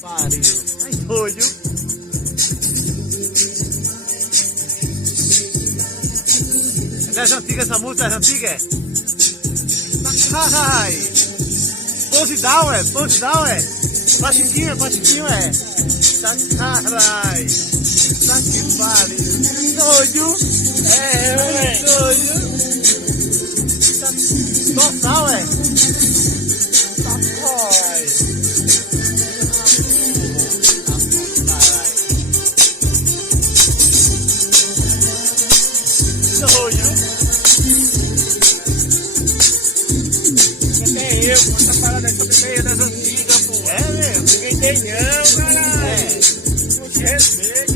Pariu. Ai, doido. É das antigas essa música, das antigas? Ai. Posidão, é? Posidão, é? Pachiquinho, é? Tá carai. Tá que pariu. Doido. É, doido. Tá total, é? Tá pai. Essa parada é sobre meio das antigas, pô. É mesmo? Ninguém tem não, caralho. É. Não se respeita.